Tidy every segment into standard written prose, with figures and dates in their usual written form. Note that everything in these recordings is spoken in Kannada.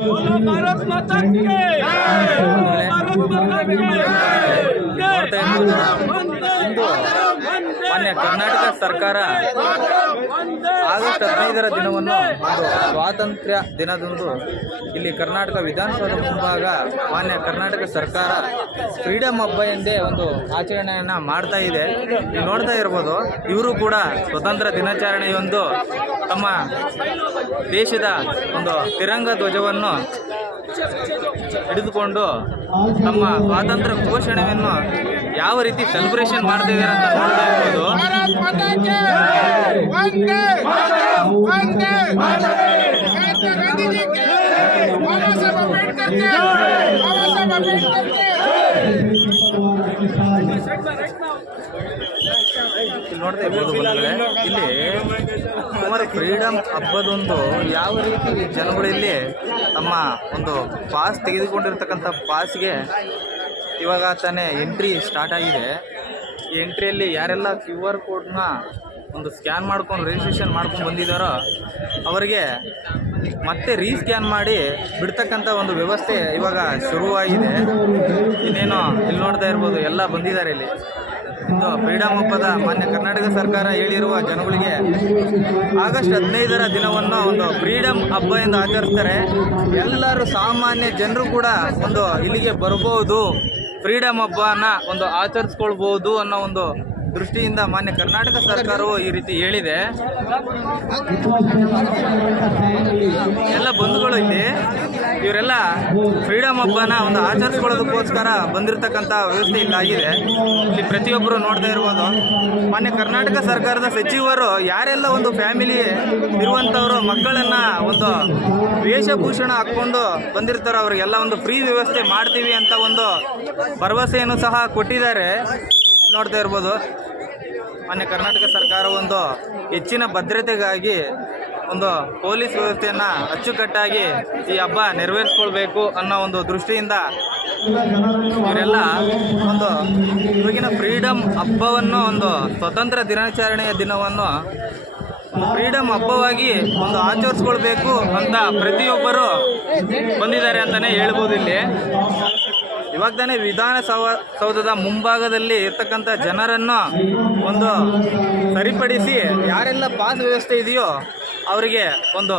बोलो भारत माता की जय। भारत माता की जय। ಮಾನ್ಯ ಕರ್ನಾಟಕ ಸರ್ಕಾರ ಆಗಸ್ಟ್ 15ರ ದಿನವನ್ನು ಒಂದು ಸ್ವಾತಂತ್ರ್ಯ ದಿನದಂದು ಇಲ್ಲಿ ಕರ್ನಾಟಕ ವಿಧಾನಸೌಧ ಮುಂಭಾಗ ಮಾನ್ಯ ಕರ್ನಾಟಕ ಸರ್ಕಾರ ಫ್ರೀಡಮ್ ಹಬ್ಬ ಎಂದೇ ಒಂದು ಆಚರಣೆಯನ್ನು ಮಾಡ್ತಾ ಇದೆ. ನೀವು ನೋಡ್ತಾ ಇರ್ಬೋದು, ಇವರು ಕೂಡ ಸ್ವತಂತ್ರ ದಿನಾಚರಣೆಯೊಂದು ತಮ್ಮ ದೇಶದ ಒಂದು ತಿರಂಗ ಧ್ವಜವನ್ನು ಹಿಡಿದುಕೊಂಡು ತಮ್ಮ ಸ್ವಾತಂತ್ರ್ಯ ಘೋಷಣೆಯನ್ನು ಯಾವ ರೀತಿ ಸೆಲೆಬ್ರೇಷನ್ ಮಾಡ್ತಾ ಇದ್ದಾರೆ ಅಂತ ನೋಡ್ತಾ ಇರ್ಬೋದು. ನೋಡ್ತಾ ಇರ್ಬೋದು ಇಲ್ಲಿ ಸುಮಾರು ಫ್ರೀಡಮ್ ಹಬ್ಬದೊಂದು ಯಾವ ರೀತಿ ಜನಗಳು ಇಲ್ಲಿ ತಮ್ಮ ಒಂದು ಪಾಸ್ ತೆಗೆದುಕೊಂಡಿರ್ತಕ್ಕಂಥ ಪಾಸ್ಗೆ ಇವಾಗ ತಾನೇ ಎಂಟ್ರಿ ಸ್ಟಾರ್ಟ್ ಆಗಿದೆ. ಈ ಎಂಟ್ರಿಯಲ್ಲಿ ಯಾರೆಲ್ಲ QR ಕೋಡ್ನ ಒಂದು ಸ್ಕ್ಯಾನ್ ಮಾಡ್ಕೊಂಡು ರಿಜಿಸ್ಟ್ರೇಷನ್ ಮಾಡ್ಕೊಂಡು ಬಂದಿದ್ದಾರೋ ಅವರಿಗೆ ಮತ್ತೆ ರೀಸ್ಕ್ಯಾನ್ ಮಾಡಿ ಬಿಡ್ತಕ್ಕಂಥ ಒಂದು ವ್ಯವಸ್ಥೆ ಇವಾಗ ಶುರುವಾಗಿದೆ. ಇನ್ನೇನು ಇಲ್ಲಿ ನೋಡ್ತಾ ಇರ್ಬೋದು, ಎಲ್ಲ ಬಂದಿದ್ದಾರೆ ಇಲ್ಲಿ. ಇದು ಫ್ರೀಡಮ್ ಹಬ್ಬದ ಮಾನ್ಯ ಕರ್ನಾಟಕ ಸರ್ಕಾರ ಹೇಳಿರುವ ಜನಗಳಿಗೆ ಆಗಸ್ಟ್ 15ರ ದಿನವನ್ನು ಒಂದು ಫ್ರೀಡಮ್ ಹಬ್ಬ ಎಂದು ಆಚರಿಸ್ತಾರೆ. ಎಲ್ಲರೂ ಸಾಮಾನ್ಯ ಜನರು ಕೂಡ ಒಂದು ಇಲ್ಲಿಗೆ ಬರ್ಬೋದು, ಫ್ರೀಡಮ್ ಹಬ್ಬನ ಒಂದು ಆಚರಿಸ್ಕೊಳ್ಬೋದು ಅನ್ನೋ ಒಂದು ದೃಷ್ಟಿಯಿಂದ ಮಾನ್ಯ ಕರ್ನಾಟಕ ಸರ್ಕಾರವು ಈ ರೀತಿ ಹೇಳಿದೆ. ಎಲ್ಲ ಬಂಧುಗಳು ಇಲ್ಲಿ ಇವರೆಲ್ಲ ಫ್ರೀಡಮ್ ಹಬ್ಬನ ಒಂದು ಆಚರಿಸ್ಕೊಳ್ಳೋದಕ್ಕೋಸ್ಕರ ಬಂದಿರತಕ್ಕಂಥ ವ್ಯವಸ್ಥೆ ಇಲ್ಲಾಗಿದೆ. ಇಲ್ಲಿ ಪ್ರತಿಯೊಬ್ಬರು ನೋಡ್ತಾ ಇರ್ಬೋದು, ಮಾನ್ಯ ಕರ್ನಾಟಕ ಸರ್ಕಾರದ ಸಚಿವರು ಯಾರೆಲ್ಲ ಒಂದು ಫ್ಯಾಮಿಲಿ ಇರುವಂಥವರು ಮಕ್ಕಳನ್ನ ಒಂದು ವೇಷಭೂಷಣ ಹಾಕ್ಕೊಂಡು ಬಂದಿರ್ತಾರೋ ಅವರಿಗೆಲ್ಲ ಒಂದು ಫ್ರೀ ವ್ಯವಸ್ಥೆ ಮಾಡ್ತೀವಿ ಅಂತ ಒಂದು ಭರವಸೆಯನ್ನು ಸಹ ಕೊಟ್ಟಿದ್ದಾರೆ. ನೋಡ್ತಾ ಇರ್ಬೋದು, ಮಾನ್ಯ ಕರ್ನಾಟಕ ಸರ್ಕಾರ ಒಂದು ಹೆಚ್ಚಿನ ಭದ್ರತೆಗಾಗಿ ಒಂದು ಪೊಲೀಸ್ ವ್ಯವಸ್ಥೆಯನ್ನು ಅಚ್ಚುಕಟ್ಟಾಗಿ ಈ ಹಬ್ಬ ನೆರವೇರಿಸ್ಕೊಳ್ಬೇಕು ಅನ್ನೋ ಒಂದು ದೃಷ್ಟಿಯಿಂದ ಇವರೆಲ್ಲ ಒಂದು ಇವಾಗಿನ ಫ್ರೀಡಮ್ ಹಬ್ಬವನ್ನು ಒಂದು ಸ್ವತಂತ್ರ ದಿನಾಚರಣೆಯ ದಿನವನ್ನು ಫ್ರೀಡಮ್ ಹಬ್ಬವಾಗಿ ಒಂದು ಆಚರಿಸ್ಕೊಳ್ಬೇಕು ಅಂತ ಪ್ರತಿಯೊಬ್ಬರು ಬಂದಿದ್ದಾರೆ ಅಂತಲೇ ಹೇಳ್ಬೋದು. ಇಲ್ಲಿ ಇವಾಗ ತಾನೇ ವಿಧಾನಸೌಧದ ಮುಂಭಾಗದಲ್ಲಿ ಇರ್ತಕ್ಕಂಥ ಜನರನ್ನು ಒಂದು ಸರಿಪಡಿಸಿ ಯಾರೆಲ್ಲ ಪಾಸ್ ವ್ಯವಸ್ಥೆ ಇದೆಯೋ ಅವರಿಗೆ ಒಂದು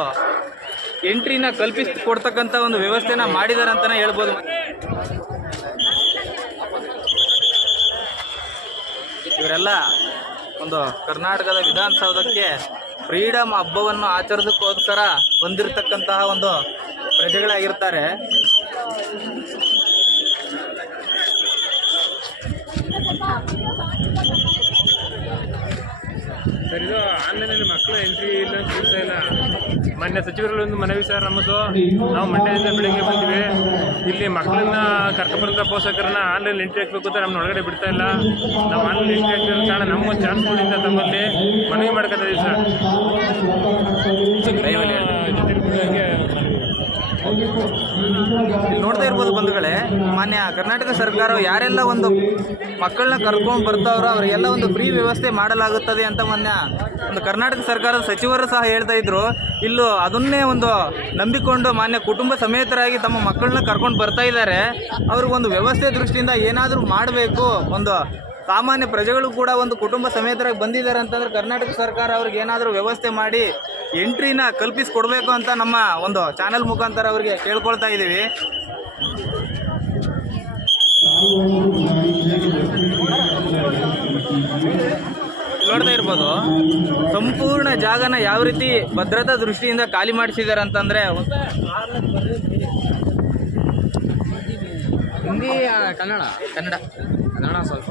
ಎಂಟ್ರಿನ ಕಲ್ಪಿಸಿಕೊಡ್ತಕ್ಕಂಥ ಒಂದು ವ್ಯವಸ್ಥೆನ ಮಾಡಿದ್ದಾರೆ ಅಂತಲೇ ಹೇಳ್ಬೋದು. ಇವರೆಲ್ಲ ಒಂದು ಕರ್ನಾಟಕದ ವಿಧಾನಸೌಧಕ್ಕೆ ಫ್ರೀಡಮ್ ಹಬ್ಬವನ್ನು ಆಚರಿಸೋದಕ್ಕೋಸ್ಕರ ಬಂದಿರತಕ್ಕಂತಹ ಒಂದು ಪ್ರಜೆಗಳಾಗಿರ್ತಾರೆ. ಸರ್, ಇದು ಆನ್ಲೈನಲ್ಲಿ ಮಕ್ಕಳ ಎಂಟ್ರಿ ಇಲ್ಲ ಅಂತ ಹೇಳ್ತಾ ಇಲ್ಲ. ಮಾನ್ಯ ಸಚಿವರಲ್ಲಿ ಒಂದು ಮನವಿ ಸರ್ ನಮ್ಮದು. ನಾವು ಮಂಡ್ಯದಿಂದ ಬೆಳಗ್ಗೆ ಬಂದಿವಿ. ಇಲ್ಲಿ ಮಕ್ಕಳನ್ನ ಕರ್ಕೊಂಡ್ಬಂದ ಪೋಷಕರನ್ನ ಆನ್ಲೈನ್ ಎಂಟ್ರಿ ಹಾಕಬೇಕು ಅಂತ ನಮ್ಮನ್ನ ಒಳಗಡೆ ಬಿಡ್ತಾ ಇಲ್ಲ. ನಾವು ಆನ್ಲೈನ್ ಎಂಟ್ರಿ ಹಾಕಿರೋ ಕಾರಣ ನಮಗೊಂದು ಚಾನ್ಸ್ ಕೊಡಿಂದ ತಮ್ಮಲ್ಲಿ ಮನವಿ ಮಾಡ್ಕೊತಾ ಇದೀವಿ ಸರ್. ನೋಡ್ತಾ ಇರ್ಬೋದು ಬಂಧುಗಳೇ, ಮಾನ್ಯ ಕರ್ನಾಟಕ ಸರ್ಕಾರ ಯಾರೆಲ್ಲ ಒಂದು ಮಕ್ಕಳನ್ನ ಕರ್ಕೊಂಡು ಬರ್ತಾವ್ರೋ ಅವರಿಗೆಲ್ಲ ಒಂದು ಫ್ರೀ ವ್ಯವಸ್ಥೆ ಮಾಡಲಾಗುತ್ತದೆ ಅಂತ ಮಾನ್ಯ ಒಂದು ಕರ್ನಾಟಕ ಸರ್ಕಾರದ ಸಚಿವರು ಸಹ ಹೇಳ್ತಾ ಇದ್ರು. ಇಲ್ಲೂ ಅದನ್ನೇ ಒಂದು ನಂಬಿಕೊಂಡು ಮಾನ್ಯ ಕುಟುಂಬ ಸಮೇತರಾಗಿ ತಮ್ಮ ಮಕ್ಕಳನ್ನ ಕರ್ಕೊಂಡು ಬರ್ತಾ ಇದ್ದಾರೆ. ಅವ್ರಿಗೊಂದು ವ್ಯವಸ್ಥೆ ದೃಷ್ಟಿಯಿಂದ ಏನಾದರೂ ಮಾಡಬೇಕು, ಒಂದು ಸಾಮಾನ್ಯ ಪ್ರಜೆಗಳು ಕೂಡ ಒಂದು ಕುಟುಂಬ ಸಮೇತರಾಗಿ ಬಂದಿದ್ದಾರೆ ಅಂತಂದ್ರೆ ಕರ್ನಾಟಕ ಸರ್ಕಾರ ಅವ್ರಿಗೆ ಏನಾದರೂ ವ್ಯವಸ್ಥೆ ಮಾಡಿ ಎಂಟ್ರಿನ ಕಲ್ಪಿಸಿಕೊಡ್ಬೇಕು ಅಂತ ನಮ್ಮ ಒಂದು ಚಾನೆಲ್ ಮುಖಾಂತರ ಅವ್ರಿಗೆ ಕೇಳ್ಕೊಳ್ತಾ ಇದ್ದೀವಿ. ನೋಡ್ತಾ ಇರ್ಬೋದು, ಸಂಪೂರ್ಣ ಜಾಗನ ಯಾವ ರೀತಿ ಭದ್ರತಾ ದೃಷ್ಟಿಯಿಂದ ಖಾಲಿ ಮಾಡಿಸಿದ್ದಾರೆ ಅಂತಂದ್ರೆ ಹಿಂದಿ ಕನ್ನಡ ಕನ್ನಡ ಕನ್ನಡ ಸ್ವಲ್ಪ